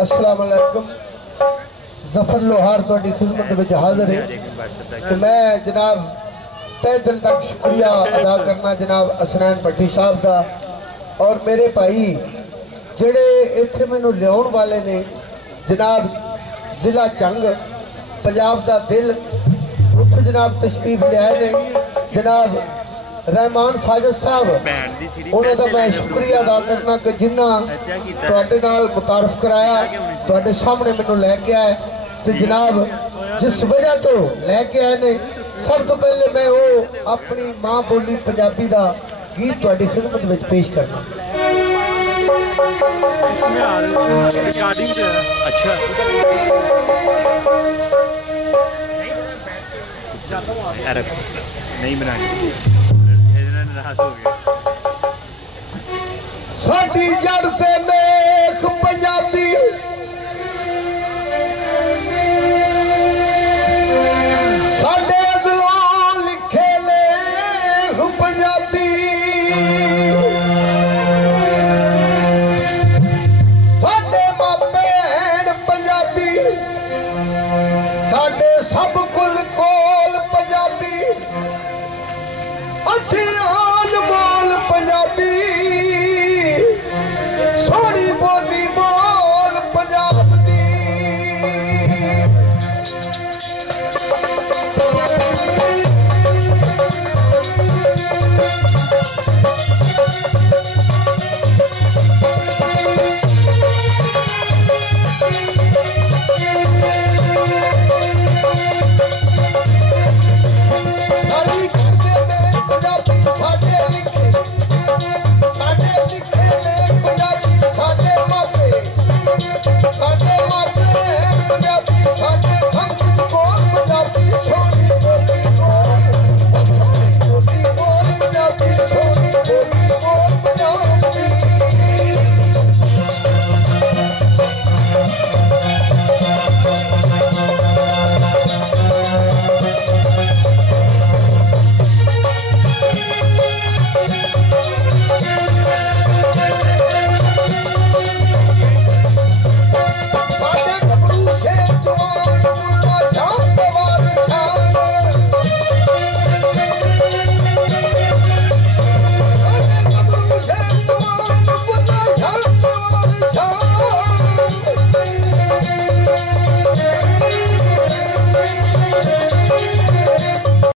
अस्सलाम वालेकुम। जफर लोहार थोड़ी खिदमत में हाजिर है। तो मैं जनाब तहे दिल तक शुक्रिया अदा करना जनाब असनैन भट्टी साहब का और मेरे भाई जेड़े इत्थे मैनू लियाउण वाले ने जनाब जिला जंग पंजाब का दिल उत्थे जनाब तशरीफ लियाए ने जनाब रहमान साजिद साहब उन्होंने मैं शुक्रिया अदा करना कि जिन्ना तुहाडे नाल मुतारफ कराया तुहाडे सामने मैनू लैके आए तो जनाब जिस वजह तो लैके आए ने सब तो पहले मैं वो अपनी माँ बोली पंजाबी का गीत तुहाडी खिदमत में पेश करना। नहीं बनानी साडी जड़ ते मेख पंजाबी साडे अज़लां लिखे लेख पंजाबी साडे मां भैण पंजाबी साडे सब कुल कोल पंजाबी असी अनमोल पंजाबी सोनी बोली बोल पंजाब दी साडे